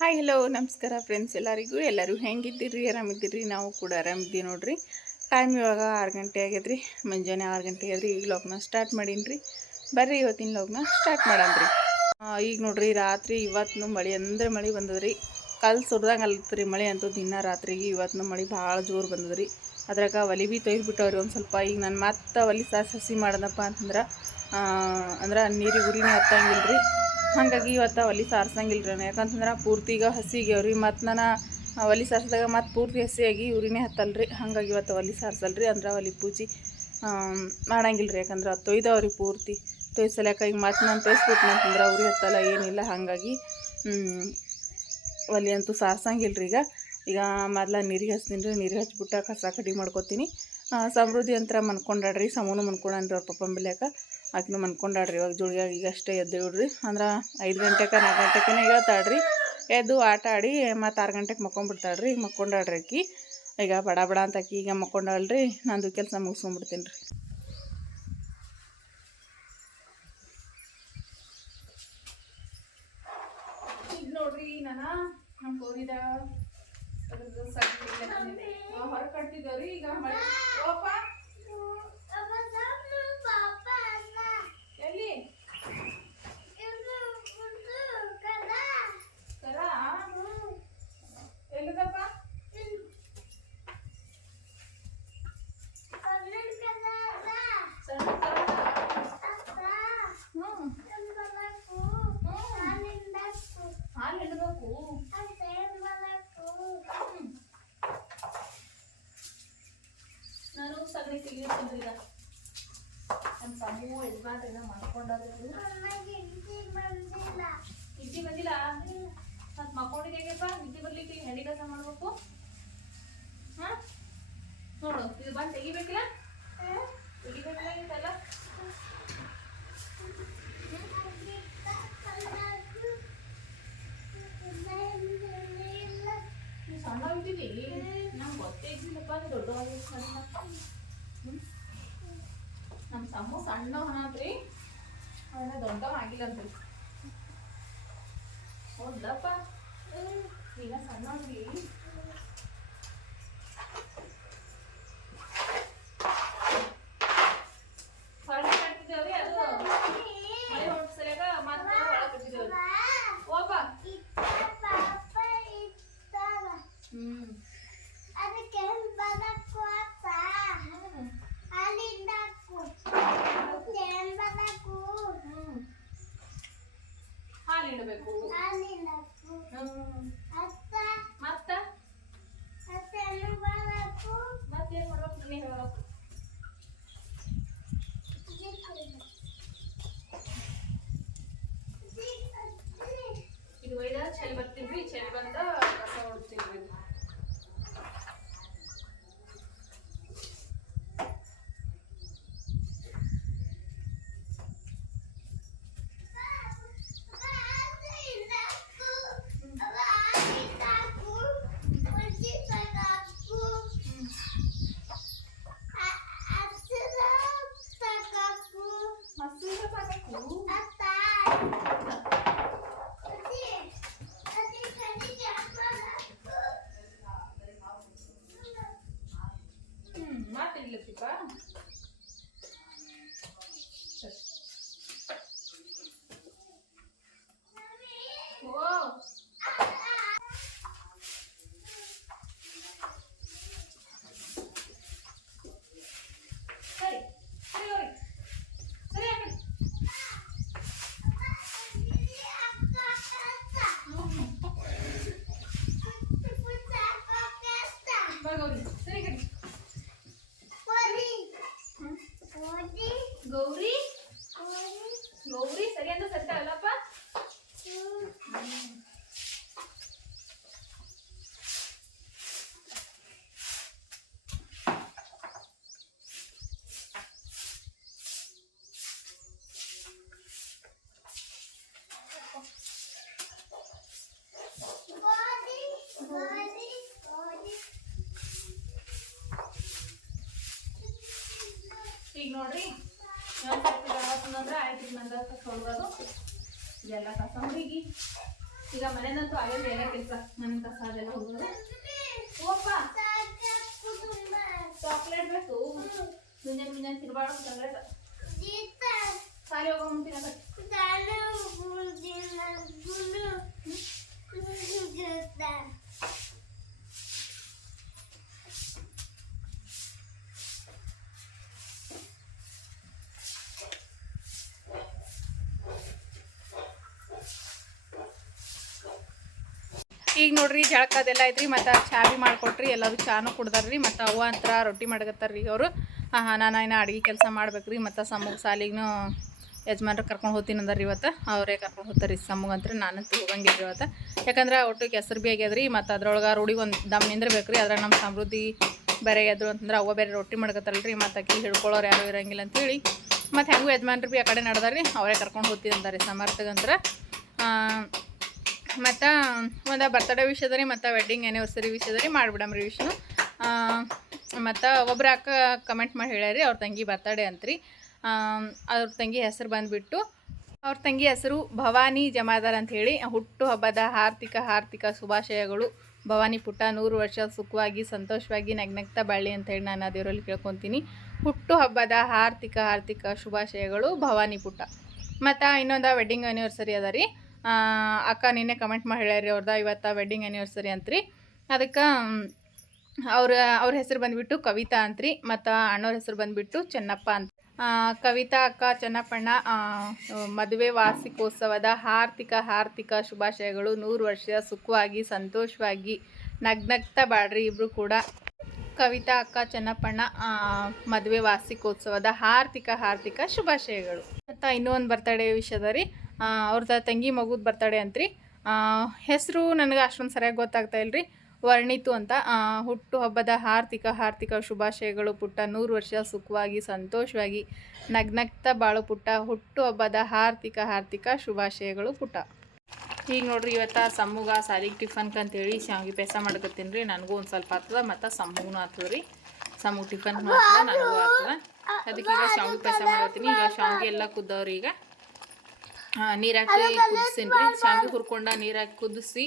Hi hello ನಮಸ್ಕಾರ friends ಎಲ್ಲರಿಗೂ? ಎಲ್ಲರೂ ಹೆಂಗಿದ್ದೀರಿ? ಆರಾಮಿದ್ದೀರಿ? ನಾವು ಕೂಡ ಆರಾಮಿದ್ದೀವಿ ನೋಡ್ರಿ. ಟೈಮ್ ಇವಾಗ ಆರು ಗಂಟೆ ಆಗ್ಯದ್ರಿ. ಮುಂಜಾನೆ ಆರು ಗಂಟೆ ಆಗ್ಯದ್ರಿ. ಈಗ ಲಾಗ್ನ ಸ್ಟಾರ್ಟ್ ಮಾಡೀನಿ ರೀ ಬರ್ರಿ ಇವತ್ತಿನ ಲಾಗ್ನ ಸ್ಟಾರ್ಟ್ ಮಾಡನ್ರಿ ಈಗ ನೋಡ್ರಿ ರಾತ್ರಿ ಇವತ್ತು ಮಳೆ ಅಂದ್ರೆ ಮಳೆ ಬಂದದ್ರಿ. ಕಲ್ ಸುಡ್ದಂಗೆ ಅಲ್ತ್ರಿ ಮಳೆ ಅಂತೂ ದಿನ ರಾತ್ರಿಗೆ ಇವತ್ತು ಮಳೆ ಭಾಳ ಜೋರು ಬಂದದ್ರಿ. ಅದ್ರಾಗ ಒಲಿ ಬಿ ತೊಯ್ದು ಒಂದು ಸ್ವಲ್ಪ. ಈಗ ನಾನು ಮತ್ತೆ ಒಲಿ ಸಸಿ ಮಾಡದಪ್ಪ ಅಂತಂದ್ರೆ ಅಂದ್ರೆ ನೀರಿಗೆ ಉರಿನೇ ಹತ್ತಂಗಿಲ್ಲ ರೀ ಹಾಗಾಗಿ ಇವತ್ತು ಒಲಿ ಸಾರ್ಸಂಗಿಲ್ಲ ರೀ ಯಾಕಂತಂದ್ರೆ ಪೂರ್ತಿ ಈಗ ಹಸಿಗ್ಯಾವ್ರಿ ಮತ್ತು ನಾನು ಒಲಿ ಸಾರಿಸಿದಾಗ ಮತ್ತು ಪೂರ್ತಿ ಹಸಿಯಾಗಿ ಉರಿನೇ ಹತ್ತಲ್ರಿ. ಹಾಗಾಗಿ ಇವತ್ತು ಒಲಿ ರೀ ಅಂದ್ರೆ ಒಲಿ ಪೂಜೆ ಮಾಡಂಗಿಲ್ಲ ರೀ ಯಾಕಂದ್ರೆ ತೊಯ್ದವ್ರಿ ಪೂರ್ತಿ. ತೊಯ್ಸಲ್ಯಾಕ ಈಗ ಮತ್ತೆ ನಾನು ತೊಯ್ಸ್ಬಿಟ್ಟು ಅಂತಂದ್ರೆ ಅವ್ರಿಗೆ ಹತ್ತಲ್ಲ, ಏನಿಲ್ಲ. ಹಾಗಾಗಿ ಒಲಿ ಅಂತೂ ಸಾರ್ಸಂಗಿಲ್ಲ ರೀ ಈಗ. ಈಗ ಮೊದ್ಲ ನೀರಿಗೆ ಹಚ್ತೀನಿ ರೀ ನೀರಿಗೆ ಹಚ್ಬಿಟ್ಟು ಕಸ ಕಡಿ ಮಾಡ್ಕೊತೀನಿ. ಸಮೃದ್ಧಿ ಅಂತ ಮನ್ಕೊಂಡಾಡ್ರಿ. ಸಮೂನು ಮನ್ಕೊಂಡ್ರಿ ಅವ್ರ ಪಪ್ಪನ ಬೆಲ್ಯಾಕ ಆಕಿನೂ ಮನ್ಕೊಂಡಾಡ್ರಿ ಇವಾಗ ಜೋಳಿಯಾಗ ಈಗ ಅಷ್ಟೇ ಎದ್ದೇಳ್ರಿ ಅಂದ್ರೆ ಐದು ಗಂಟೆಗೆ ನಾಲ್ಕು ಗಂಟೆಗೆ ಹೇಳ್ತಾಳ್ರಿ. ಎದ್ದು ಆಟ ಆಡಿ ಮತ್ತು ಆರು ಗಂಟೆಗೆ ಮಕ್ಕೊಂಡ್ಬಿಡ್ತಾಳ್ರಿ ಈಗ ಮಕ್ಕೊಂಡಾಡ್ರಿ ಆಕಿ. ಈಗ ಬಡ ಬಡ ಅಂತ ಆಕಿ ಈಗ ಮಕ್ಕೊಂಡಾಳ್ರಿ, ನಂದು ಕೆಲಸ ಮುಗಿಸ್ಕೊಂಡ್ಬಿಡ್ತೀನಿ ರೀ ನೋಡ್ರಿ ನಾನು ನಮ್ಮ ಕಟ್ತಿದ್ದೇವ್ರಿ, ಈಗ ಮಳೆ ಓಪ ಎಲ್ಲಿ ಕರ ಎಲ್ಲಿದಪ್ಪ ಸಣ್ಣ ಕರ ಹ್ಞೂ ಹಾಲು ಹಿಡಬೇಕು ನಾನು ಸಗಣಿ ತೆಗಿತೀನಿ ಈಗ. ನಮ್ಮ ಸಮೂಹ ಯಜಮಾನ್ರಿನ ಮಾಡ್ಕೊಂಡು ಮಾಡ್ಕೊಂಡಾದ್ರು. ನಿದ್ದೆ ಬಂದಿಲ್ಲ? ಮತ್ತೆ ಮಕ್ಕೊಂಡಿದ್ದೇಗಪ್ಪ ನಿದ್ದೆ ಬರ್ಲಿಕ್ಕೆ ಹೆಂಡಿ ಕೆಲಸ ಮಾಡ್ಬೇಕು. ಹಾ? ನೋಡು, ಇದು ಬಂದು ತೆಗಿಬೇಕಿಲ್ಲ ಇಂತೆಲ್ಲ ನೀವು ಸಣ್ಣ ಇದ್ದೀವಿ ನಮ್ಗೆ ಗೊತ್ತೇ ಇದ್ದಿಲ್ಲಪ್ಪ ಅದು ದೊಡ್ಡವಾಗಿ ನಮ್ಮ ತಮ್ಮ ಸಣ್ಣ ಹೊಣತ್ರಿ ಅವನ ದೊಡ್ಡವ ಆಗಿಲ್ಲ ಅಂತ್ರಿ ಹೌದಪ್ಪ ಈಗ ಸಣ್ಣವ್ರಿ ಹೊರಗೆ ಕಟ್ತಿದ್ದೇವ್ರಿ ಅದು ಮಳೆ ಹೊಡ್ಸಲ್ಯಾಗ ಮತ್ತೆ ಒಳಗೆ ಕಟ್ಟಿದ್ದೇವ್ರಿ ಓಪ ಹ್ಮ್ ಹ್ಮ್ ಹಾಲು ಇಡಬೇಕು ಹ್ಮ್ ಮತ್ತ ಮತ್ತೇನ್ ಮಾಡ್ಬೇಕು ನೀನೇ ಹೇಳ್ಬೇಕು ಇದು ಒಯ್ದ ಚಳಿ ಬರ್ತೀವಿ ಚಳಿ ಬಂದ ಕಸ ಹೊಡ್ತೀವಿ ಹಸಿರು ಸಾಕು ಹ್ಮ್ ಮಾತಾಡ್ಲತ್ತಿಪ್ಪ ಓ ಸರಿ ಸರಿ ಹೋಗಿ ಸರಿ ಆ ಕಡೆ. ಬಾ ಗೌರಿ ಸರಿ ಕಡೆ ಗೌರಿ ಗೌರಿ ಸರಿ ಅಂತ ಸತ್ತ ಅಲ್ಲಪ್ಪ ಈಗ ನೋಡ್ರಿ. ಅಂದ್ರೆ ಆಯ್ತು ನಂದು ಕಸ ಹೊಡ್ಬೋದು ಎಲ್ಲ ಕಸ ಹುಡುಗಿ ಈಗ ಮನೆಯಂತೂ ಆಗಲ್ಲ ಎಲ್ಲ ಕೆಲಸ. ನನ್ನ ಕಸ ಅದೆಲ್ಲ ಹೋಗೋದು ಓಪ್ಪ. ಚಾಕ್ಲೇಟ್ ಬೇಕು. ಮುಂಜಾನೆ ಮುಂಜಾನೆ ತಿನ್ಬಾರ್ದು ಚಾಕ್ಲೇಟ್. ಸಾಲಿ ಹೋಗೋ ಮುಂದಿನ ಈಗ ನೋಡ್ರಿ ಜಳಕ ಅದೆಲ್ಲ ಐತ್ರಿ, ಮತ್ತು ಚಾ ಬಿ ಮಾಡ್ಕೊಟ್ರಿ ಎಲ್ಲರೂ ಚಾನು ಕುಡ್ದಾರ್ರಿ, ಮತ್ತು ಅವ್ವ ಅಂತರ ರೊಟ್ಟಿ ಮಾಡಕತ್ತಾರ ರೀ ಅವರು ನಾನು ಇನ್ನು ಅಡುಗೆ ಕೆಲಸ ಮಾಡ್ಬೇಕ್ರಿ, ಮತ್ತು ಸಮ್ಮಗ್ ಸಾಲಿಗೂ ಯಜಮಾನ್ರು ಕರ್ಕೊಂಡು ಹೋಗ್ತೀನಿ ಅಂದ್ರಿ ಇವತ್ತು. ಅವರೇ ಕರ್ಕೊಂಡು ಹೋಗ್ತಾರೆ ಅಂತ ನಾನಂತೂ ಹೋಗಂಗಿಲ್ಲ ರೀ ಇವತ್ತು. ಯಾಕಂದ್ರೆ ಒಟ್ಟು ಕೆಸರು ಬಿ ಆಗ್ಯದ್ರಿ, ಮತ್ತು ಅದ್ರೊಳಗೆ ರೂಢಿಗೆ ಒಂದು ದಮ್ ನಿಂದಿರ್ಬೇಕು ರೀ ಅದ್ರಾಗ ನಮ್ಮ ಸಮೃದ್ಧಿ ಬೇರೆ ಎದ್ರು ಅಂತಂದ್ರೆ ಅವ್ವ ಬೇರೆ ರೊಟ್ಟಿ ಮಾಡ್ಕತ್ತಾರಲ್ರಿ, ಮತ್ತು ಅಕ್ಕಿ ಹಿಡ್ಕೊಳ್ಳೋರು ಯಾರು ಇರಂಗಿಲ್ಲ ಅಂತೇಳಿ. ಮತ್ತು ಹೆಂಗೂ ಯಜಮಾನ್ರು ಬಿ ಆ ಕಡೆ ನಡೆದಾರ್ರಿ, ಅವರೇ ಕರ್ಕೊಂಡು ಹೋಗ್ತೀನಿ ಅಂತಾರೆ ಸಮರ್ಥಗಂತ್ರ. ಮತ್ತು, ಒಂದು ಬರ್ತಡೇ ವಿಷಯದಲ್ಲಿ, ಮತ್ತು ವೆಡ್ಡಿಂಗ್ ಆ್ಯನಿವರ್ಸರಿ ವಿಷಯದಲ್ಲಿ ಮಾಡಿಬಿಡಮ್ರಿ ವಿಷ್ಣು. ಮತ್ತು ಒಬ್ರು ಅಕ್ಕ ಕಮೆಂಟ್ ಮಾಡಿ ಹೇಳ್ಯಾರಿ, ಅವ್ರ ತಂಗಿ ಬರ್ತಡೇ ಅಂತ್ರಿ. ಅವ್ರ ತಂಗಿ ಹೆಸರು ಬಂದುಬಿಟ್ಟು, ಅವ್ರ ತಂಗಿ ಹೆಸರು ಭವಾನಿ ಜಮಾದಾರ್ ಅಂತ ಹೇಳಿ. ಹುಟ್ಟು ಹಬ್ಬದ ಆರ್ಥಿಕ ಆರ್ಥಿಕ ಶುಭಾಶಯಗಳು. ಭವಾನಿ ಪುಟ್ಟ ನೂರು ವರ್ಷ ಸುಖವಾಗಿ, ಸಂತೋಷವಾಗಿ ನಗ್ನಗ್ತಾ ಬಾಳಿ ಅಂತ ಹೇಳಿ ನಾನು ಅದೇವರಲ್ಲಿ ಕೇಳ್ಕೊತೀನಿ. ಹುಟ್ಟು ಹಬ್ಬದ ಆರ್ಥಿಕ ಆರ್ಥಿಕ ಶುಭಾಶಯಗಳು ಭವಾನಿ ಪುಟ್ಟ. ಮತ್ತು ಇನ್ನೊಂದು ವೆಡ್ಡಿಂಗ್ ಆ್ಯನಿವರ್ಸರಿ ಅದ ರೀ. ಅಕ್ಕ ನಿನ್ನೆ ಕಮೆಂಟ್ ಮಾಡಿ ಹೇಳ್ಯಾರಿ ಅವ್ರದ್ದು ಇವತ್ತು ವೆಡ್ಡಿಂಗ್ ಆ್ಯನಿವರ್ಸರಿ ಅಂತ್ರಿ. ಅದಕ್ಕೆ ಅವ್ರ ಅವ್ರ ಹೆಸರು ಬಂದುಬಿಟ್ಟು ಕವಿತಾ ಅಂತ್ರಿ, ಮತ್ತು ಅಣ್ಣವ್ರ ಹೆಸರು ಬಂದುಬಿಟ್ಟು ಚೆನ್ನಪ್ಪ ಅಂತ ಕವಿತಾ ಅಕ್ಕ, ಚೆನ್ನಪ್ಪಣ್ಣ ಮದುವೆ ವಾರ್ಷಿಕೋತ್ಸವದ ಆರ್ಥಿಕ ಆರ್ಥಿಕ ಶುಭಾಶಯಗಳು. ನೂರು ವರ್ಷ ಸುಖವಾಗಿ, ಸಂತೋಷವಾಗಿ, ನಗ್ನಗ್ತಾ ಬಾಳ್ರಿ ಇಬ್ಬರು ಕೂಡ. ಕವಿತಾ, ಅಕ್ಕ, ಚೆನ್ನಪ್ಪಣ್ಣ ಮದುವೆ ವಾರ್ಷಿಕೋತ್ಸವದ ಹಾರ್ದಿಕ ಹಾರ್ದಿಕ ಶುಭಾಶಯಗಳು. ಮತ್ತು ಇನ್ನೂ ಒಂದು ಬರ್ತಡೇ ವಿಷಯದ ರೀ ಅವ್ರದ ತಂಗಿ ಮಗುದ ಬರ್ತಡೇ ಅಂತ್ರಿ. ಹೆಸರು ನನಗೆ ಅಷ್ಟೊಂದು ಸರಿಯಾಗಿ ಗೊತ್ತಾಗ್ತಾ ಇಲ್ರಿ. ವರ್ಣಿತು ಅಂತ ಹುಟ್ಟು ಹಬ್ಬದ ಹಾರ್ದಿಕ ಹಾರ್ದಿಕ ಶುಭಾಶಯಗಳು ಪುಟ್ಟ ನೂರು ವರ್ಷ ಸುಖವಾಗಿ, ಸಂತೋಷವಾಗಿ, ನಗ್ನಗ್ತಾ ಬಾಳು ಪುಟ್ಟ ಹುಟ್ಟು ಹಬ್ಬದ ಹಾರ್ದಿಕ ಹಾರ್ದಿಕ ಶುಭಾಶಯಗಳು ಪುಟ್ಟ. ಈಗ ನೋಡ್ರಿ ಇವತ್ತು ಸಮ್ಮುಗ ಸಾಲಿಗೆ ಟಿಫನ್ಕ್ ಅಂತೇಳಿ ಶಾವಿಗೆ ಪಾಯಸ ಮಾಡ್ಕತ್ತೀನಿ ರೀ. ನನಗೂ ಒಂದು ಸ್ವಲ್ಪ ಆಗ್ತದ ಮತ್ತು ಸಮ್ಮುಗೂ ಆಗ್ತದ ರೀ. ಸಮ್ಮು ಟಿಫನ್ ಆಗ್ತದ ನನಗೂ ಆಗ್ತದ ಅದಕ್ಕೆ ಈಗ ಶಾವಿಗೆ ಪಾಯಸ ಮಾಡ್ತೀನಿ ಈಗ ಶಾವಿಗೆ ಎಲ್ಲ ಕುದ್ದವ್ರಿ ಈಗ. ನೀರು ಹಾಕಿ ಕುದಿಸ್ತೀನಿ ರೀ ಶಾವಿಗೆ ಹುರ್ಕೊಂಡ ನೀರು ಹಾಕಿ ಕುದಿಸಿ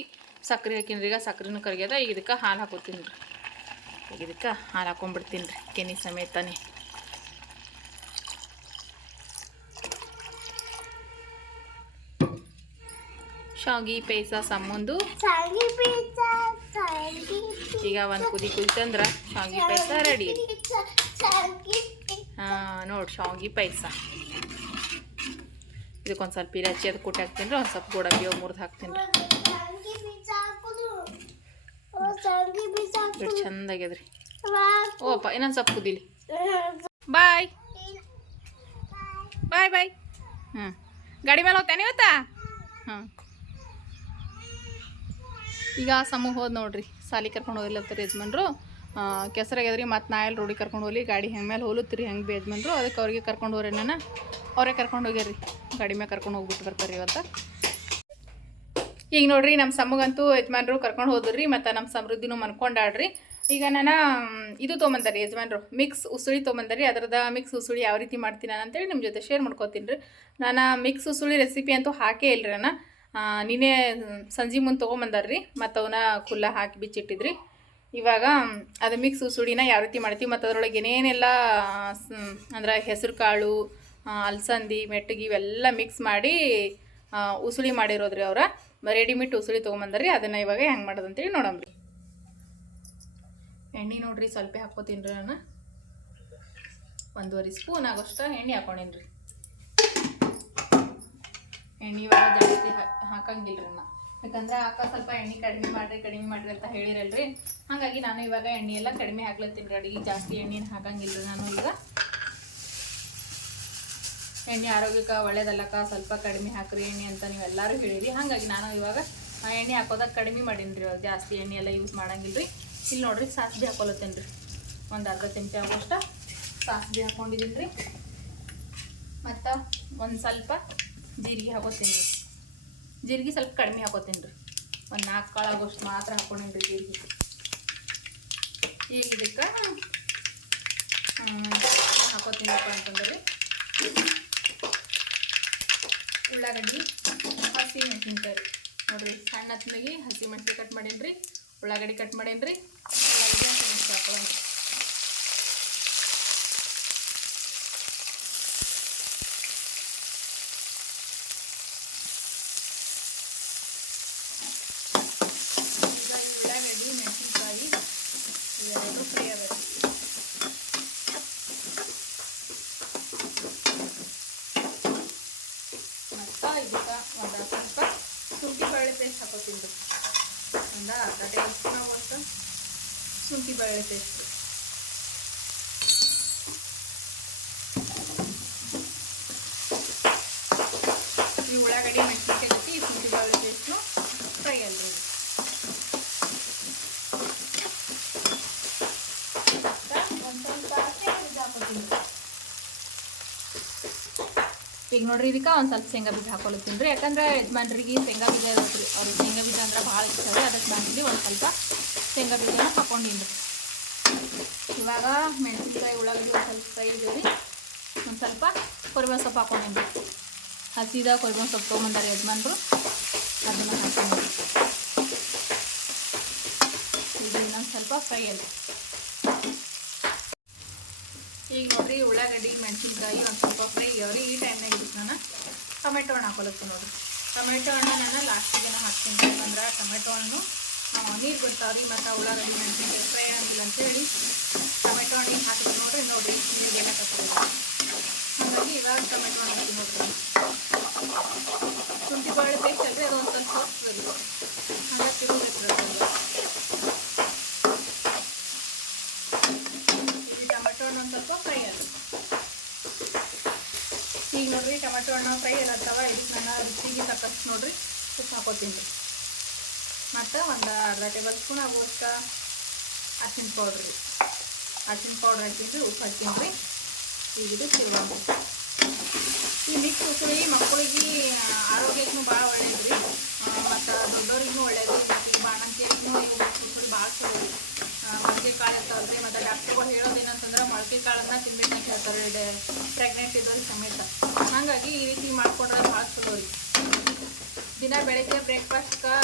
ಸಕ್ಕರೆ ಹಾಕಿನ್ರಿ. ಈಗ ಸಕ್ಕರೆನೂ ಕರಗ್ಯದ. ಈಗ ಇದಕ್ಕೆ ಹಾಲು ಹಾಕೋತೀನಿ ರೀ ಈಗ ಇದಕ್ಕೆ ಹಾಲು ಹಾಕೊಂಡ್ಬಿಡ್ತೀನಿ ರೀ ಕೆನಿ ಸಮೇತನೇ. ಶಾವಿಗೆ ಪೇಸ ಸಮ್ಮಂದು ಈಗ ಒಂದು ಕುದಿ ಕುದಿತಂದ್ರೆ ಶಾವಿಗೆ ಪೈಸ ರೆಡಿ ಹಾಂ ನೋಡಿ ಶಾವಿಗೆ ಪೈಸ ಇದಕ್ಕೊಂದು ಸ್ವಲ್ಪ ಇಲಾಚಿ ಅದು ಕುಟ್ಟಿ ಹಾಕ್ತೀನಿ ರೀ ಒಂದು ಸ್ವಲ್ಪ ಗೋಡಂಬಿ ಮುರಿದು ಹಾಕ್ತೀನಿ. ರೀ ಚಂದಾಗ್ಯದ್ರಿ. ಚಂದ ಆಗ್ಯದ್ರಿ ಓಪ್ಪ ಇನ್ನೊಂದು ಸ್ವಲ್ಪ ಕುದಿಲಿ. ಬಾಯ್. ಬಾಯ್. ಬಾಯ್ ಹ್ಞೂ ಗಾಡಿ ಮೇಲೆ ಹೋಗ್ತಾನೆ ಇವತ್ತಾ? ಹಾಂ ಈಗ ಸಮೂಹ ಹೋದ್ ನೋಡ್ರಿ. ಸಾಲಿ ಕರ್ಕೊಂಡು ಹೋಗ್ಲತ್ತಾರ ಯಜಮಾನ್ರು. ಕೆಸರಾಗ್ಯದ್ರಿ ಮತ್ತು ನಾ ಎಲ್ಲಿ ರೋಡಿಗೆ ಕರ್ಕೊಂಡು ಹೋಗ್ಲಿ, ಗಾಡಿ ಹೆಂಗೆ ಮೇಲೆ ಹೋಲುತ್ತೀರಿ ಹೆಂಗೆ ಬಿ ಯಜಮಾನ್ರು. ಅದಕ್ಕೆ ಅವ್ರಿಗೆ ಕರ್ಕೊಂಡು ಹೋಗ್ರಿ ನಾನು ಅವರೇ ಕರ್ಕೊಂಡು ಹೋಗ್ಯಾರ್ರಿ. ಗಾಡಿ ಮೇಲೆ ಕರ್ಕೊಂಡು ಹೋಗ್ಬಿಟ್ಟು ಬರ್ತಾರೆ ಇವತ್ತು. ಈಗ ನೋಡ್ರಿ ನಮ್ಮ ಸಮ್ಮಗಂತೂ ಯಜಮಾನ್ರು ಕರ್ಕೊಂಡು ಹೋದ್ರಿ, ಮತ್ತು ನಮ್ಮ ಸಮೃದ್ಧಿನೂ ಮನ್ಕೊಂಡಾಡ್ರಿ ಈಗ ನಾನು ಇದು ತೊಗೊಂಬಂದಾರಿ ಯಜಮಾನ್ರು. ಮಿಕ್ಸ್ ಉಸುಳಿ ತೊಗೊಂಬಂದಾರಿ ಅದರದ ಮಿಕ್ಸ್ ಉಸುಳಿ ಯಾವ ರೀತಿ ಮಾಡ್ತೀನಿ ನಾನು ಅಂತೇಳಿ ನಿಮ್ಮ ಜೊತೆ ಶೇರ್ ಮಾಡ್ಕೋತೀನಿ ರೀ. ನಾನು ಮಿಕ್ಸ್ ಉಸುಳಿ ರೆಸಿಪಿ ಅಂತೂ ಹಾಕೇ ಇಲ್ರಿ ನಾನು ನಿನ್ನೆ ಸಂಜೆ ಮುಂದೆ ತೊಗೊಂಬಂದಾರ್ರಿ. ಮತ್ತು ಅವನ್ನ ಕುಲ್ಲ ಹಾಕಿ ಬಿಚ್ಚಿಟ್ಟಿದ್ರಿ. ಇವಾಗ ಅದು ಮಿಕ್ಸ್ ಉಸುಳಿನ ಯಾವ ರೀತಿ ಮಾಡ್ತೀವಿ, ಮತ್ತು ಅದರೊಳಗೆ ಏನೇನೆಲ್ಲ ಅಂದ್ರೆ ಹೆಸರು ಕಾಳು ಅಲಸಂದಿ, ಮೆಟ್ಟಿಗೆ ಇವೆಲ್ಲ ಮಿಕ್ಸ್ ಮಾಡಿ ಉಸುಳಿ ಮಾಡಿರೋದ್ರಿ ಅವ್ರ. ರೆಡಿಮೇಡ್ ಉಸುಳಿ ತೊಗೊಂಬಂದಾರ್ರಿ. ಅದನ್ನು ಇವಾಗ ಹೆಂಗೆ ಮಾಡೋದು ಅಂತೇಳಿ ರೀ ಎಣ್ಣೆ ನೋಡ್ರಿ, ಸ್ವಲ್ಪ ಹಾಕ್ಕೋತೀನಿ ರೀ ನಾನು. ಒಂದೂವರೆ ಸ್ಪೂನ್ ಆಗೋಷ್ಟು ಎಣ್ಣೆ ಹಾಕೊಂಡೀನಿ ರೀ ಎಣ್ಣೆ ಇವಾಗ ಜಾಸ್ತಿ ಹಾಕಂಗಿಲ್ರಿ ನಾ ಯಾಕಂದ್ರೆ ಅಕ್ಕ ಸ್ವಲ್ಪ ಎಣ್ಣೆ ಕಡಿಮೆ ಮಾಡ್ರಿ ಕಡಿಮೆ ಮಾಡ್ರಿ ಅಂತ ಹೇಳಿರಲ್ರಿ. ಹಾಗಾಗಿ ನಾನು ಇವಾಗ ಎಣ್ಣೆ ಎಲ್ಲ ಕಡಿಮೆ ಹಾಕ್ಲತ್ತೀನಿ ರೀ ಅಡಿಗೆ ಜಾಸ್ತಿ ಎಣ್ಣೆನ ಹಾಕಂಗಿಲ್ಲ ನಾನು ಈಗ. ಎಣ್ಣೆ ಆರೋಗ್ಯಕ್ಕೆ ಒಳ್ಳೇದಲ್ಲಕ್ಕ, ಸ್ವಲ್ಪ ಕಡಿಮೆ ಹಾಕ್ರಿ ಎಣ್ಣೆ ಅಂತ ನೀವೆಲ್ಲರೂ ಹೇಳಿರಿ. ಹಾಗಾಗಿ ನಾನು ಇವಾಗ ಆ ಎಣ್ಣೆ ಹಾಕೋದಾಗ ಕಡಿಮೆ ಮಾಡೀನಿ ರೀ ಜಾಸ್ತಿ ಎಣ್ಣೆ ಎಲ್ಲ ಯೂಸ್ ಮಾಡಂಗಿಲ್ಲ ರೀ. ಇಲ್ಲಿ ನೋಡ್ರಿ ಸಾಸಿವೆ ಹಾಕೊಳತ್ತೇನೆ ರೀ ಒಂದು ಅರ್ಧ ಚಮಚ ಆಗೋಷ್ಟು ಸಾಸಿವೆ ಹಾಕೊಂಡಿದ್ದೀನಿ ರೀ. ಮತ್ತು ಒಂದು ಸ್ವಲ್ಪ ಜೀರಿಗೆ ಹಾಕೋತೀನಿ ರೀ ಜೀರಿಗೆ ಸ್ವಲ್ಪ ಕಡಿಮೆ ಹಾಕೋತೀನಿ ರೀ ಒಂದು ನಾಲ್ಕು ಕಾಳು ಆಗೋಷ್ಟು ಮಾತ್ರ ಹಾಕೊಂಡೀನಿ ರೀ ಜೀರಿಗೆ. ಈಗ ಇದಕ್ಕೆ ಹಾಕೋತೀನಪ್ಪ ಅಂತಂದ್ರೆ ರೀ ಉಳ್ಳಾಗಡ್ಡಿ ಹಸಿ ಮೆಣಸಿನ್ಕಾಯಿ ನೋಡಿರಿ ಸಣ್ಣ ಹತ್ತಿನಾಗಿ ಹಸಿ ಮೆಣಸಿಗೆ ಕಟ್ ಮಾಡೀನಿ ಉಳ್ಳಾಗಡ್ಡಿ ಕಟ್ ಮಾಡೀನಿ ರೀ ಈಗ ಈ ಉಳ್ಳಾಗಡ್ಡಿ ಮೆಣಸಿನ್ಕಾಯಿ ಇವೆರಡು ಫ್ರೈ ಆಗಬೇಕು ಮತ್ತು ಇದಕ್ಕೆ ಒಂದು ಸ್ವಲ್ಪ ಶುಂಠಿ ಬೇಳೆ ಪೇಸ್ಟ್ ಹಾಕೋತೀನಿ ರೀ ಒಂದು ಅರ್ಧ ಟೇಬಲ್ ಸ್ಪೂನ್ ಆಗುವಷ್ಟು ಶುಂಠಿ ಬೇಳೆ ಪೇಸ್ಟ್ ಈ ಉಳ್ಳಾಗಡ್ಡಿ ಮೆಣಸಿನ್ಕಾಯಿ ಜೊತೆ ಈ ಶುಂಠಿ ಬೇಳೆ ಪೇಸ್ಟ್ನು ಫ್ರೈ ಅಲ್ರಿ ಒಂದು ಸ್ವಲ್ಪ ಶೇಂಗಾ ಬೀಜ ಹಾಕೋತೀನಿ ರೀ ಈಗ ನೋಡ್ರಿ, ಇದಕ್ಕೆ ಒಂದು ಸ್ವಲ್ಪ ಶೇಂಗಾ ಬೀಜ ಹಾಕೊಳತ್ತೀನಿ ರೀ. ಯಾಕಂದ್ರೆ ಯಜಮಾನ್ರಿಗೆ ಶೇಂಗಾ ಬೀಜ ಇರುತ್ತೆ ರೀ. ಅವ್ರಿಗೆ ಶೇಂಗಾ ಬೀಜ ಅಂದ್ರೆ ಭಾಳ ಇಷ್ಟ ರೀ. ಅದಕ್ಕೆ ಬಂದು ಒಂದು ಸ್ವಲ್ಪ ಶೇಂಗಾ ಬೀಜನ ಹಾಕೊಂಡಿನಿ ಇವಾಗ ಮೆಣಸಿನ್ಕಾಯಿ, ಉಳ್ಳಾಗಡ್ಡಿ ಒಂದು ಸ್ವಲ್ಪ ಫ್ರೈ ರೀ. ಒಂದು ಸ್ವಲ್ಪ ಕೊರಿಬೇವು ಸೊಪ್ಪು ಹಾಕೊಂಡಿನಿ ಹಸಿದ ಕೊರಿಬೇವು ಸೊಪ್ಪು ತೊಗೊಂಬಂದಾರೆ ಯಜಮಾನ್ರು. ಅದನ್ನು ಹಾಕೊಂಡಿನಿ ಇದು ಇನ್ನೊಂದು ಸ್ವಲ್ಪ ಫ್ರೈ ಅಲ್ಲಿ ಈಗ ನೋಡ್ರಿ ಉಳ್ಳಾಗಡ್ಡಿ, ಮೆಣಸಿನ್ಕಾಯಿ ಒಂದು ಸ್ವಲ್ಪ ಫ್ರೈ ಅವ್ರಿ. ಈ ಟೈಮ್ನಾಗ ಇದಕ್ಕೆ ನಾನು ಟೊಮೆಟೊ ಹಣ್ಣು ಹಾಕೊಳಕ್ಕೆ ನೋಡ್ರಿ. ಟೊಮೆಟೊ ಹಣ್ಣು ನಾನು ಲಾಸ್ಟಿಗೆ ಹಾಕ್ತೀನಿ ಯಾಕಂದ್ರೆ ಟೊಮೆಟೊ ಹಣ್ಣು ನೀರು ಬಿಡ್ತಾವ್ರಿ ಮತ್ತು ಉಳ್ಳಾಗಡ್ಡಿ, ಮೆಣಸಿನ್ಕಾಯಿ ಫ್ರೈ ಆಗಿಲ್ಲ ಅಂತೇಳಿ ಟೊಮೆಟೊ ಹಣ್ಣಿಗೆ ಹಾಕಿದ್ರೆ ನೋಡ್ರಿ. ನೋಡಿರಿ ನೀರಿಗೆಲ್ಲ ಕಟ್ಟಿದೆ ಹಾಗಾಗಿ ಇವಾಗ ಟೊಮೆಟೊ ಹಣ್ಣು ಹಾಕಿ ನೋಡ್ರಿ. ಶುಂಠಿ ಬಾಳೆ ಬೇಕಲ್ರಿ? ಅದೊಂದು ಸ್ವಲ್ಪ ಹೋಗ್ತದೆ ಹಂಗಾಗಿ ತಿರುಗಬೇಕು ಇದು ಟೊಮೆಟೊ ಹಣ್ಣು ಒಂದು ಸ್ವಲ್ಪ ಫ್ರೈ ಆಗುತ್ತೆ ಈಗ ನೋಡ್ರಿ ಟೊಮೆಟೊ ಹಣ್ಣು ಫ್ರೈ ಇರತ್ತವ ಇದಕ್ಕೆ ನಾನು ರುಚಿಗೆ ತಕ್ಕಷ್ಟು ನೋಡ್ರಿ ಉಪ್ಪು ಹಾಕೋತೀನಿ ರೀ ಮತ್ತು ಒಂದು ಅರ್ಧ ಟೇಬಲ್ ಸ್ಪೂನ್ ಆಗುವಷ್ಟ ಅರ್ಶಿನ ಪೌಡ್ರ್ ರೀ. ಅರ್ಶಿನ ಪೌಡ್ರ್ ಹಾಕಿದ್ರೆ ಉಪ್ಪು ಹಾಕ್ತೀನಿ ಈಗ ಇದು ತಿರುಗಿ ಈ ಮಿಕ್ಸ್ ಉಸುಳಿ ಮಕ್ಕಳಿಗೆ ಆರೋಗ್ಯಕ್ಕೂ ಭಾಳ ಒಳ್ಳೇದು ರೀ. ಮತ್ತು ದೊಡ್ಡವ್ರಿಗೂ ಒಳ್ಳೇದು. ಮತ್ತು ಬಾಣಂತಿಯರಿಗೂ ಇವು ಉಸುಳಿ ಭಾಳ ಚಲೋ ರೀ. ಮೊಳಕೆ ಕಾಳು ಇರ್ತಾವಲ್ರಿ ಮತ್ತು ಡಾಕ್ಟ್ರುಗಳು ಹೇಳೋದೇನಂತಂದ್ರೆ ಮೊಳಕೆ ತಿನ್ಬೇಕು ಅಂತ ಹೇಳ್ತಾರೆ ಪ್ರೆಗ್ನೆಂಟ್ ಇದ್ದವ್ರಿಗೆ ಸಮೇತ. ಹಾಗಾಗಿ ಈ ರೀತಿ ಮಾಡ್ಕೊಂಡ್ರೆ ಭಾಳ ಚಲೋ ರೀ. ದಿನ ಬೆಳಗ್ಗೆ ಬ್ರೇಕ್ಫಾಸ್ಟ್ಗೆ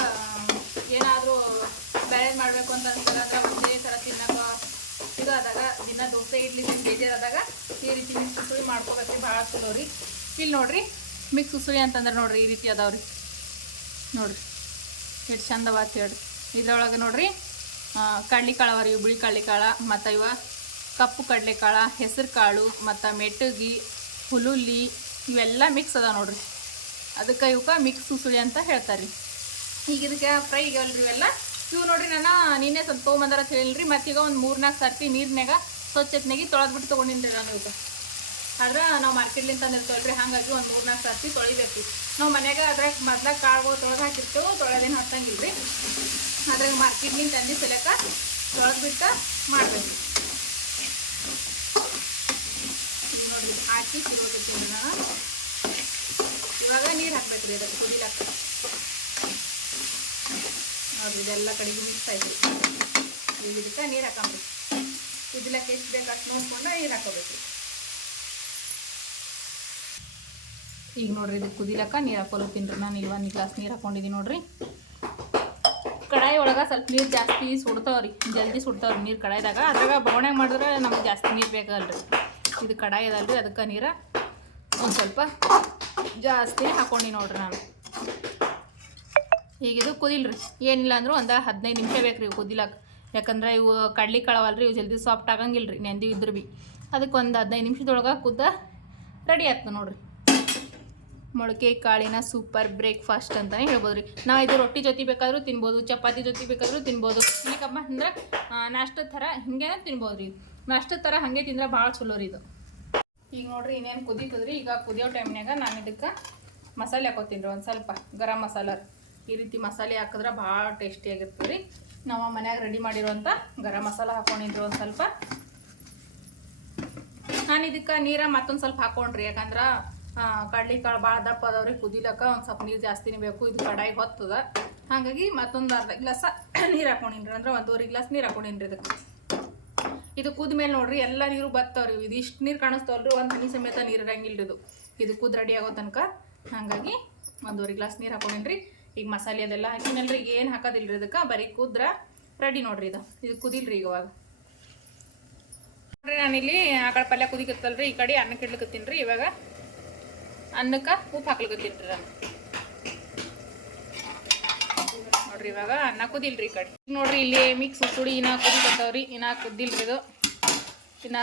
ಬೇಳೆ ಸಲ ಒಂದೇ ಥರ ತಿನ್ನೋಕೆ ಇದು ಆದಾಗ ದಿನ ದೋಸೆ, ಇಡ್ಲಿ ಬೇಜಾರಾದಾಗ ಈ ರೀತಿ ಮಿಕ್ಸ್ ಉಸುಳಿ ಮಾಡ್ಕೋಬೇಕ್ರಿ ಭಾಳ ಚಲೋ ರೀ. ಇಲ್ಲಿ ನೋಡಿರಿ ಮಿಕ್ಸ್ ಉಸುಳಿ ಅಂತಂದ್ರೆ ನೋಡಿರಿ ಈ ರೀತಿ ಅದಾವ್ರಿ. ನೋಡಿರಿ, ಎಷ್ಟು ಚಂದವ ಅಂತ ಹೇಳ್ರಿ. ಇದ್ರೊಳಗೆ ನೋಡಿರಿ ಕಡ್ಲಿಕಾಳು ಅವ ರೀ ಬಿಳಿ ಕಡ್ಲಿಕಾಳ ಮತ್ತು ಇವ ಕಪ್ಪು ಕಡಲೆಕಾಳ ಹೆಸರು ಕಾಳು, ಮತ್ತು ಮೆಟ್ಟಗಿ, ಹುಲುಲ್ಲಿ ಇವೆಲ್ಲ ಮಿಕ್ಸ್ ಅದ ನೋಡ್ರಿ. ಅದಕ್ಕೆ ಇವಕ್ಕೆ ಮಿಕ್ಸ್ ಉಸುಳಿ ಅಂತ ಹೇಳ್ತಾರೆ ರೀ ಈಗ ಇದಕ್ಕೆ ಫ್ರೈ ಇವೆಲ್ಲ. ಇವು ನೋಡ್ರಿ ನಾನು ನಿನ್ನೆ ಸ್ವಲ್ಪ ತೊಗೊಂಬಂದಾರ ಅಂತ ಮತ್ತೆ ಮತ್ತೀಗ ಒಂದು ಮೂರ್ನಾಲ್ಕು ಸರ್ತಿ ನೀರಿನಾಗ ಸ್ವಚ್ಛತ್ನಾಗಿ ತೊಳೆದ್ಬಿಟ್ಟು ತೊಗೊಂಡಿದ್ದೆ ನಾನು ಈಗ. ಆದ್ರೆ ನಾವು ಮಾರ್ಕೆಟ್ಲಿಂದ ತಂದಿರ್ತೇವಲ್ರಿ ಹಾಗಾಗಿ ಒಂದು ಮೂರ್ನಾಲ್ಕು ಸರ್ತಿ ತೊಳಿಬೇಕು ನಾವು ಮನ್ಯಾಗ ಅದ್ರಾಗ ಮೊದ್ಲಾಗ ಕಾಳುಗಳು ತೊಳೆದು ಹಾಕಿರ್ತೇವೆ, ತೊಳೆದೇನು ಹಾಕ್ತಂಗಿಲ್ಲ ರೀ ಅದ್ರಾಗ ಮಾರ್ಕೆಟ್ಲಿಂದ ತಂದಿ ಸಲಕ ತೊಳೆದ್ಬಿಟ್ಟು ಮಾಡಬೇಕು ಈಗ ನೋಡ್ರಿ, ಹಾಕಿ ತಿರುಗತ್ತೀನಿ ನಾನು ಇವಾಗ ನೀರು ಹಾಕ್ಬೇಕ್ರಿ ಅದಕ್ಕೆ ಕುದಿಲಕ್ಕ ನೋಡ್ರಿ ಇದೆಲ್ಲ ಕಡೆಗೆ ಮಿಕ್ಸ್ ಆಯ್ತು. ಈಗ ಇದಕ್ಕೆ ನೀರು ಹಾಕೊಂಬೇಕು ಇದಕ್ಕೆ ಎಷ್ಟು ಬೇಕು ಅಷ್ಟು ನೋಡ್ಕೊಂಡು ನೀರು ಹಾಕೋಬೇಕು ಈಗ ನೋಡ್ರಿ, ಇದಕ್ಕೆ ಕುದಿಲಕ್ಕ ನೀರು ಹಾಕೊಲತ್ತೀನಿ ನಾನು ಇಲ್ಲಿ ಒಂದು ಗ್ಲಾಸ್ ನೀರು ಹಾಕೊಂಡಿದ್ದೀನಿ ನೋಡ್ರಿ. ಕಡಾಯಿ ಒಳಗೆ ಸ್ವಲ್ಪ ನೀರು ಜಾಸ್ತಿ ಸುಡ್ತಾವ್ರಿ. ಜಲ್ದಿ ಸುಡ್ತಾವ್ರಿ ನೀರು ಕಡಾಯಿದಾಗ. ಅದ್ರಾಗ ಬೋಣೆ ಮಾಡಿದ್ರೆ ನಮ್ಗೆ ಜಾಸ್ತಿ ನೀರು ಬೇಕಲ್ರಿ. ಇದು ಕಡಾಯಿ ಅದಕ್ಕೆ ನೀರು ಒಂದು ಸ್ವಲ್ಪ ಜಾಸ್ತಿ ಹಾಕೊಂಡು ನೋಡ್ರಿ ನಾನು. ಈಗ ಇದು ಕುದಿಲ್ರಿ. ಏನಿಲ್ಲ ಅಂದ್ರೂ ಒಂದು ಹದಿನೈದು ನಿಮಿಷ ಬೇಕು ರೀ ಕುದಿಲಾಕ. ಯಾಕಂದ್ರೆ ಇವು ಕಡ್ಲಿ ಕಾಳವಲ್ರಿ, ಇವು ಜಲ್ದಿ ಸಾಫ್ಟ್ ಆಗಂಗಿಲ್ಲ ರೀ ನೆಂದಿ ಇದ್ರು ಭೀ ಅದಕ್ಕೆ ಒಂದು ಹದಿನೈದು ನಿಮಿಷದೊಳಗೆ ಕುದ್ದ ರೆಡಿ ಆಗ್ತದೆ ನೋಡಿರಿ. ಮೊಳಕೆ, ಕಾಳಿನ ಸೂಪರ್ ಬ್ರೇಕ್ಫಾಸ್ಟ್ ಅಂತಲೇ ಹೇಳ್ಬೋದು ರೀ ನಾವು ಇದು ರೊಟ್ಟಿ ಜೊತೆ ಬೇಕಾದರೂ ತಿನ್ಬೋದು, ಚಪಾತಿ ಜೊತೆ ಬೇಕಾದರೂ ತಿನ್ಬೋದು. ಏನಕ್ಕಪ್ಪ ಅಂದ್ರೆ ನಾಷ್ಟದ ಥರ ಹಿಂಗೇನ ತಿನ್ಬೋದು ರೀ ನಾಷ್ಟದ ಥರ ಹಾಗೆ ತಿಂದ್ರೆ ಭಾಳ ಚಲೋ ರೀ ಇದು. ಈಗ ನೋಡಿರಿ ಇನ್ನೇನು ಕುದೀತದ್ರಿ ಈಗ ಕುದಿಯೋ ಟೈಮ್ನಾಗ ನಾನು ಇದಕ್ಕೆ ಮಸಾಲೆ ಹಾಕೋತೀನಿ ರೀ ಒಂದು ಸ್ವಲ್ಪ, ಗರಂ ಮಸಾಲ. ಈ ರೀತಿ ಮಸಾಲೆ ಹಾಕಿದ್ರೆ ಭಾಳ ಟೇಸ್ಟಿಯಾಗಿರ್ತದೆ ರೀ. ನಾವು ಮನ್ಯಾಗ ರೆಡಿ ಮಾಡಿರೋಂಥ ಗರಂ ಮಸಾಲ ಹಾಕೊಂಡಿದ್ರು ಒಂದು ಸ್ವಲ್ಪ. ನಾನು ಇದಕ್ಕೆ ನೀರ ಮತ್ತೊಂದು ಸ್ವಲ್ಪ ಹಾಕೊಂಡ್ರಿ, ಯಾಕಂದ್ರೆ ಕಡ್ಲಿ ಕಾಳು ಭಾಳ ದಪ್ಪ ಅದಾವ್ರಿ ಕುದಿಲಕ್ಕ ಒಂದು ಸ್ವಲ್ಪ ನೀರು ಜಾಸ್ತಿನೇ ಬೇಕು, ಇದು ಕಡಾಯಿ ಹೊತ್ತದ. ಹಾಗಾಗಿ ಮತ್ತೊಂದು ಅರ್ಧ ಗ್ಲಾಸ ನೀರು ಹಾಕೊಂಡಿನ್ರಿ ಅಂದ್ರೆ ಒಂದೂವರೆ ಗ್ಲಾಸ್ ನೀರು ಹಾಕೊಂಡಿನ್ರಿ ಇದಕ್ಕೆ ಇದು ಕುದ ಮೇಲೆ ನೋಡ್ರಿ, ಎಲ್ಲ ನೀರು ಬತ್ತವ್ರಿ ಇದು ಇಷ್ಟು ನೀರು ಕಾಣಿಸ್ತಾವಲ್ರಿ, ಒಂದು ಹನಿ ಸಮೇತ ನೀರು ಇರಂಗಿಲ್ಲ ಇದು. ಇದು ಕುದ್ ರೆಡಿ ಆಗೋ ತನಕ. ಹಾಗಾಗಿ ಒಂದೂವರೆ ಗ್ಲಾಸ್ ನೀರು ಹಾಕೊಂಡಿನ್ರಿ ಈಗ ಮಸಾಲೆ ಅದೆಲ್ಲ ಹಾಕಿನಲ್ರಿ ಈಗ ಏನು ಹಾಕೋದಿಲ್ರಿ ಇದಕ್ಕೆ? ಬರೀ ಕುದ್ರ ರೆಡಿ ನೋಡ್ರಿ ಇದು. ಇದು ಕುದಿಲ್ರಿ ಈಗ ಅವಾಗ ನೋಡ್ರಿ ನಾನಿಲ್ಲಿ ಆ ಕಡೆ ಪಲ್ಯ ಕುದಿಕತ್ತಲ್ರಿ, ಈ ಕಡೆ ಅನ್ನಕ್ಕೆ ಇಡ್ಲಿಕತ್ತೀನಿ ರೀ ಇವಾಗ. ಅನ್ನಕ್ಕೆ ಉಪ್ಪು ಹಾಕ್ಲಿಕ್ಕತ್ತೀನಿ ರೀ ನಾನು. ನೋಡ್ರಿ ಇವಾಗ ಅನ್ನ ಕುದಿಲ್ರಿ ಈ ಕಡೆ. ನೋಡ್ರಿ ಇಲ್ಲಿ ಮಿಕ್ಸ್ ಸುಡಿ ಇನ್ನ ಕುದಿಕತ್ತವ್ರಿ, ಇನ್ನ ಕುದ್ದಿಲ್ರಿ ಇದು. ಇನ್ನ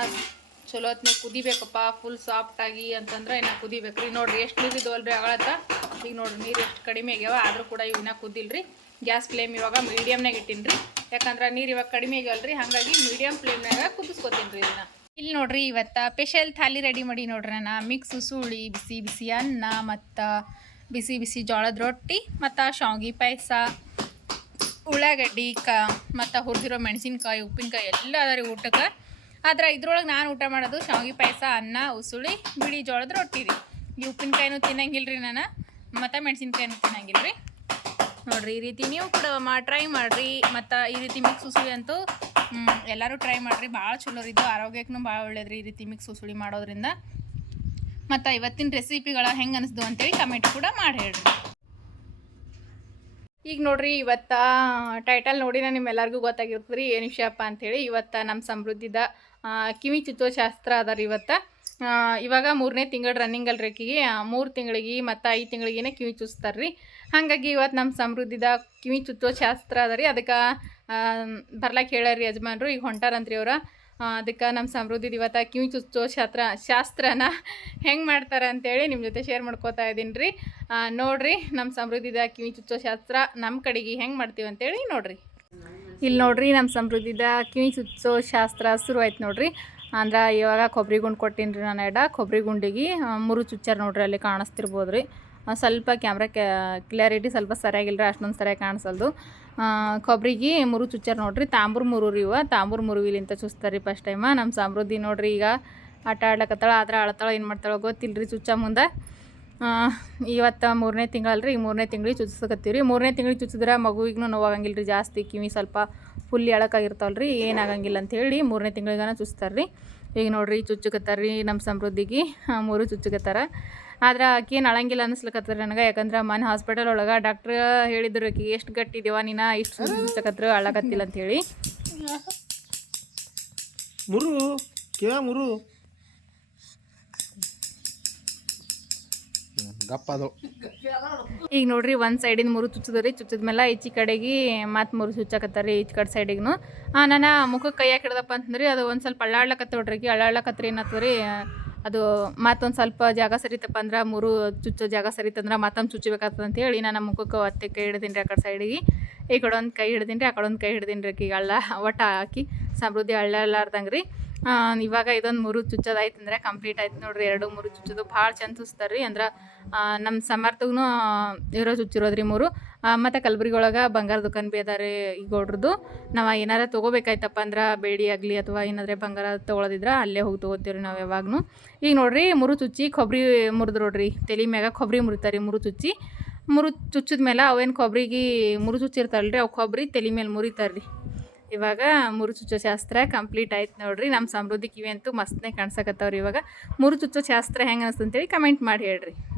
ಚಲೋ ಹೊತ್ನಾಗ ಕುದಿಬೇಕಪ್ಪ ಫುಲ್ ಸಾಫ್ಟಾಗಿ ಅಂತಂದ್ರೆ ಇನ್ನ ಕುದಿಬೇಕ್ರಿ. ನೋಡ್ರಿ ಎಷ್ಟು ನೀರು ರೀ ಅಗಳತ್ತ? ಈಗ ನೋಡ್ರಿ ನೀರು ಎಷ್ಟು ಕಡಿಮೆ ಆಗ್ಯಾವ, ಆದರೂ ಕೂಡ ಇವನ್ನ ಕುದ್ದಿಲ್ರಿ. ಗ್ಯಾಸ್ ಫ್ಲೇಮ್ ಇವಾಗ ಮೀಡಿಯಮ್ನಾಗ ಇಟ್ಟಿನ್ರಿ. ಯಾಕಂದ್ರೆ ನೀರು ಇವಾಗ ಕಡಿಮೆ ಆಗ್ಯಾವಲ್ರಿ, ಹಾಗಾಗಿ ಮೀಡಿಯಮ್ ಫ್ಲೇಮ್ನಾಗ ಕುದಿಸ್ಕೊತೀನಿ ರೀ ಇದನ್ನ. ಇಲ್ಲಿ ನೋಡ್ರಿ ಇವತ್ತ ಸ್ಪೆಷಲ್ ಥಾಲಿ ರೆಡಿ ಮಾಡಿ ನೋಡ್ರಿ ನಾನು ಮಿಕ್ಸ್ ಸುಳಿ ಬಿಸಿ ಬಿಸಿ ಅನ್ನ, ಮತ್ತು ಬಿಸಿ ಬಿಸಿ ಜೋಳದ ರೊಟ್ಟಿ, ಮತ್ತು ಶಾವ್ಗಿ ಪಾಯಸ, ಉಳ್ಳಾಗಡ್ಡಿ ಕ, ಮತ್ತು ಹುರಿದಿರೋ ಮೆಣಸಿನ್ಕಾಯಿ, ಉಪ್ಪಿನಕಾಯಿ ಎಲ್ಲ ಅದ ರೀ ಊಟಕ್ಕೆ. ಆದ್ರೆ ಇದ್ರೊಳಗೆ ನಾನು ಊಟ ಮಾಡೋದು ಶಾವ್ಗಿ ಪಾಯಸ, ಅನ್ನ, ಉಸುಳಿ, ಬಿಳಿ ಜೋಳದ ರೊಟ್ಟಿ ರೀ. ಈ ಉಪ್ಪಿನಕಾಯಿನೂ ತಿನ್ನಂಗಿಲ್ಲ ರೀ ನಾನು. ಮತ್ತು ಮೆಣಸಿನ್ಕಾಯಿ ತಿನ್ನಂಗಿಲ್ಲ ರೀ ನೋಡ್ರಿ, ಈ ರೀತಿ ನೀವು ಕೂಡ ಮಾ ಟ್ರೈ ಮಾಡಿರಿ. ಮತ್ತು ಈ ರೀತಿ ಮಿಕ್ಸ್ ಉಸುಳಿ ಅಂತೂ ಎಲ್ಲರೂ ಟ್ರೈ ಮಾಡಿರಿ. ಭಾಳ ಚಲೋ ಇದು. ಆರೋಗ್ಯಕ್ಕೂ ಭಾಳ ಒಳ್ಳೇದು ರೀ ಈ ರೀತಿ ಮಿಕ್ಸ್ ಉಸುಳಿ ಮಾಡೋದ್ರಿಂದ. ಮತ್ತು ಇವತ್ತಿನ ರೆಸಿಪಿಗಳ ಹೆಂಗೆ ಅನಿಸ್ದು ಅಂತೇಳಿ ಕಮೆಂಟ್ ಕೂಡ ಮಾಡಿ ಹೇಳ್ರಿ. ಈಗ ನೋಡ್ರಿ ಇವತ್ತ ಟೈಟಲ್ ನೋಡಿ ನಿಮ್ಮೆಲ್ಲರಿಗೂ ಗೊತ್ತಾಗಿರ್ತದೆ ರೀ ಏನು ವಿಷಯಪ್ಪ ಅಂಥೇಳಿ. ಇವತ್ತ ನಮ್ಮ ಸಮೃದ್ಧಿದ ಕಿವಿ ಚುಚ್ಚೋ ಶಾಸ್ತ್ರ ರೀ ಇವತ್ತು. ಇವಾಗ ಮೂರನೇ ತಿಂಗಳು ರನ್ನಿಂಗ್ ಅಲ್ಲಿ ಆಕಿಗೆ. ಮೂರು ತಿಂಗಳಿಗೆ ಮತ್ತು ಐದು ತಿಂಗಳಿಗೇನೆ ಕಿವಿ ಚುಚ್ತಾರೆ ರೀ ಹಾಗಾಗಿ ಇವತ್ತು ನಮ್ಮ ಸಮೃದ್ಧಿದ ಕಿವಿ ಚುಚ್ಚೋ ಶಾಸ್ತ್ರ ಅದ ರೀ ಅದಕ್ಕೆ ಬರ್ಲಾಕ್ ಹೇಳ್ಯಾರ ಯಜಮಾನ್ರು. ಈಗ ಹೊಂಟಾರಂತ್ರಿ ಅವ್ರ. ಅದಕ್ಕೆ ನಮ್ಮ ಸಮೃದ್ಧಿ ಇವತ್ತು ಕಿವಿ ಚುಚ್ಚೋ ಶಾಸ್ತ್ರ ಶಾಸ್ತ್ರನ ಹೆಂಗೆ ಮಾಡ್ತಾರೆ ಅಂತೇಳಿ ನಿಮ್ಮ ಜೊತೆ ಶೇರ್ ಮಾಡ್ಕೋತಾ ಇದ್ದೀನಿ ರೀ ನೋಡಿರಿ ನಮ್ಮ ಸಮೃದ್ಧಿದ ಕಿವಿ ಚುಚ್ಚೋ ಶಾಸ್ತ್ರ ನಮ್ಮ ಕಡೆಗೆ ಹೆಂಗೆ ಮಾಡ್ತೀವಿ ಅಂತೇಳಿ ನೋಡಿರಿ. ಇಲ್ಲಿ ನೋಡ್ರಿ ನಮ್ಮ ಸಮೃದ್ಧಿದ ಕಿವಿ ಚುಚ್ಚೋ ಶಾಸ್ತ್ರ ಶುರು ಆಯ್ತು ನೋಡ್ರಿ. ಅಂದ್ರೆ ಇವಾಗ ಕೊಬ್ಬರಿ ಗುಂಡು ಕೊಟ್ಟೀನಿ ರೀ ನಾನು ಎಡ. ಕೊಬ್ಬರಿ ಗುಂಡಿಗೆ ಮೂರು ಚುಚ್ಚಾರ ನೋಡ್ರಿ ಅಲ್ಲಿ ಕಾಣಿಸ್ತಿರ್ಬೋದು ರೀ ಸ್ವಲ್ಪ ಕ್ಯಾಮ್ರಾ ಕ್ಲಿಯರಿಟಿ ಸ್ವಲ್ಪ ಸರಿಯಾಗಿಲ್ಲ ಅಷ್ಟೊಂದು ಸರಿಯಾಗಿ ಕಾಣಿಸಲ್ದು. ಕೊಬ್ಬರಿಗೆ ಮುರು ಚುಚ್ಚಾರ ನೋಡ್ರಿ, ತಾಂಬೂರು ಮುರು ರೀ ಇವ. ತಾಂಬೂರು ಮುರುವಿಲಿಂತ ಚುಚ್ತಾರೆ ಫಸ್ಟ್ ಟೈಮ ನಮ್ಮ ಸಮೃದ್ಧಿ ನೋಡ್ರಿ ಈಗ ಆಟ ಆಡ್ಲಕತ್ತಾಳ, ಆದ್ರೆ ಅಳತಾಳ ಏನು ಮಾಡ್ತಾಳೆ ಗೊತ್ತಿಲ್ಲ ರೀ ಚುಚ್ಚ ಮುಂದೆ. ಇವತ್ತು ಮೂರನೇ ತಿಂಗಳಲ್ರಿ ರೀ ಮೂರನೇ ತಿಂಗಳಿಗೆ ಚುಚ್ಸಕತ್ತೀವಿ ರೀ ಮೂರನೇ ತಿಂಗಳಿಗೆ ಚುಚ್ಚಿದ್ರೆ ಮಗುವಿಗೂ ನೋವಾಗಂಗಿಲ್ಲ ರೀ ಜಾಸ್ತಿ, ಕಿವಿ ಸ್ವಲ್ಪ ಫುಲ್ ಎಳಕಾಗಿರ್ತಾವಲ್ಲ ರೀ ಏನಾಗಂಗಿಲ್ಲ ಅಂತ ಹೇಳಿ ಮೂರನೇ ತಿಂಗಳಿಗಾನ ಚುಚ್ತಾರೆ ರೀ ಈಗ ನೋಡ್ರಿ ಚುಚ್ಚಕತ್ತಾರ ರೀ ನಮ್ಮ ಸಮೃದ್ಧಿಗೆ ಮೂರು ಚುಚ್ಚುಕತ್ತಾರ. ಆದ್ರೆ ಆಕಿ ಅಳಂಗಿಲ್ಲ ಅನಿಸ್ಲಕತ್ತಾರ ನನಗೆ. ಯಾಕಂದ್ರೆ ಮನೆ ಹಾಸ್ಪಿಟಲ್ ಒಳಗೆ ಡಾಕ್ಟ್ರ್ ಹೇಳಿದ್ರು ಆಕಿ ಎಷ್ಟು ಗಟ್ಟಿದೇವ ನೀನು? ಇಷ್ಟು ಅಳಕತ್ತಿಲ್ಲ ಅಂತ ಹೇಳಿ ಮುರು ಕೇಳ ಮುರು. ಈಗ ನೋಡ್ರಿ ಒಂದು ಸೈಡಿಂದ ಮುರು ಚುಚ್ಚದ್ರಿ ಚುಚ್ಚದ್ಮೇಲೆ ಈಚಿ ಕಡೆಗೆ ಮತ್ತೆ ಮುರು ಚುಚ್ಚಕತ್ತಾರಿ ಈಚ ಕಡೆ ಸೈಡಿಗೂ ನಾನು ಮುಖಕ್ಕೆ ಕೈಯಾಗ ಹಿಡ್ದಪ್ಪ ಅಂತಂದ್ರಿ ಅದು ಒಂದು ಸ್ವಲ್ಪ ಅಳ್ಳಾಡ್ಲಕತ್ತ ನೋಡ್ರಿ ಅಳ್ಳಾಡ್ಲಕತ್ರಿ ಏನತ್ತದ್ರಿ ಅದು ಮತ್ತೊಂದು ಸ್ವಲ್ಪ ಜಾಗ ಸರಿತಪ್ಪ ಅಂದ್ರೆ ಮೂರು ಚುಚ್ಚೋ ಜಾಗ ಸರಿತಂದ್ರೆ ಮತ್ತೊಂದು ಚುಚ್ಚಬೇಕಾಗ್ತದೆ ಅಂತ ಹೇಳಿ ನಾನು ಮುಖಕ್ಕೆ ಒತ್ತೆ ಕೈ ಹಿಡ್ದೀನಿ ರೀ ಆ ಕಡೆ ಸೈಡಿಗೆ ಈ ಕಡೆ ಒಂದು ಕೈ ಹಿಡ್ದೀನಿ ರೀ ಆ ಕಡೆ ಒಂದು ಕೈ ಹಿಡ್ದೀನಿ ರೀ ಈಗ ಅಳ್ಳ, ಒಟ್ಟು ಹಾಕಿ, ಸಮೃದ್ಧಿ ಅಳ್ಳಾಡ್ಲಾರ್ದಂಗೆ ರೀ ಇವಾಗ ಇದೊಂದು ಮೂರು ಚುಚ್ಚೋದಾಯ್ತು ಅಂದ್ರೆ ಕಂಪ್ಲೀಟ್ ಆಯ್ತು ನೋಡ್ರಿ. ಎರಡು ಮೂರು ಚುಚ್ಚೋದು ಭಾಳ ಚಂದ ರೀ ಅಂದ್ರೆ ನಮ್ಮ ಸಮರ್ಥಗೂ ಇರೋ ಚುಚ್ಚಿರೋದ್ರಿ ಮೂರು. ಮತ್ತು ಕಲಬುರಗಿ ಒಳಗೆ ಬಂಗಾರ ದುಕಾನ್ ಭೀ ಅದಾರಿ ಈಗ ಗೌಡ್ರದ್ದು ನಾವು ಏನಾರ ತೊಗೋಬೇಕಾಯ್ತಪ್ಪ ಅಂದ್ರೆ ಬೇಡಿ ಆಗಲಿ ಅಥವಾ ಏನಾದ್ರೆ ಬಂಗಾರ ತೊಗೊಳೋದಿದ್ರೆ ಅಲ್ಲೇ ಹೋಗಿ ತೊಗೋತೀವ್ರಿ ನಾವು ಯಾವಾಗೂ ಈಗ ನೋಡ್ರಿ ಮೂರು ಚುಚ್ಚಿ ಕೊಬ್ಬರಿ ಮುರಿದು ನೋಡ್ರಿ. ತಲೆ ಮ್ಯಾಗ ಕೊಬ್ಬರಿ ಮುರಿತಾರೆ ಮೂರು ಚುಚ್ಚಿ. ಮುರು ಚುಚ್ಚಿದ ಮೇಲೆ ಅವೇನು ಕೊಬ್ಬರಿಗೆ ಮುರು ಚುಚ್ಚಿರ್ತಾರಲ್ರಿ ಅವು ಕೊಬ್ಬರಿ ತಲೆ ಮೇಲೆ ಮುರಿತಾರೆ ರೀ ಇವಾಗ ಮೂರು ಚುಚ್ಚೋ ಶಾಸ್ತ್ರ ಕಂಪ್ಲೀಟ್ ಆಯ್ತು ನೋಡ್ರಿ. ನಮ್ಮ ಸಮೃದ್ಧಿ ಕಿವಿ ಅಂತೂ ಮಸ್ತನೇ ಕಾಣ್ಸಕತ್ತವ್ರಿ ಇವಾಗ. ಮೂರು ಚುಚ್ಚೋ ಶಾಸ್ತ್ರ ಹೆಂಗೆ ಅನಿಸ್ತಂತೇಳಿ ಕಮೆಂಟ್ ಮಾಡಿ ಹೇಳ್ರಿ.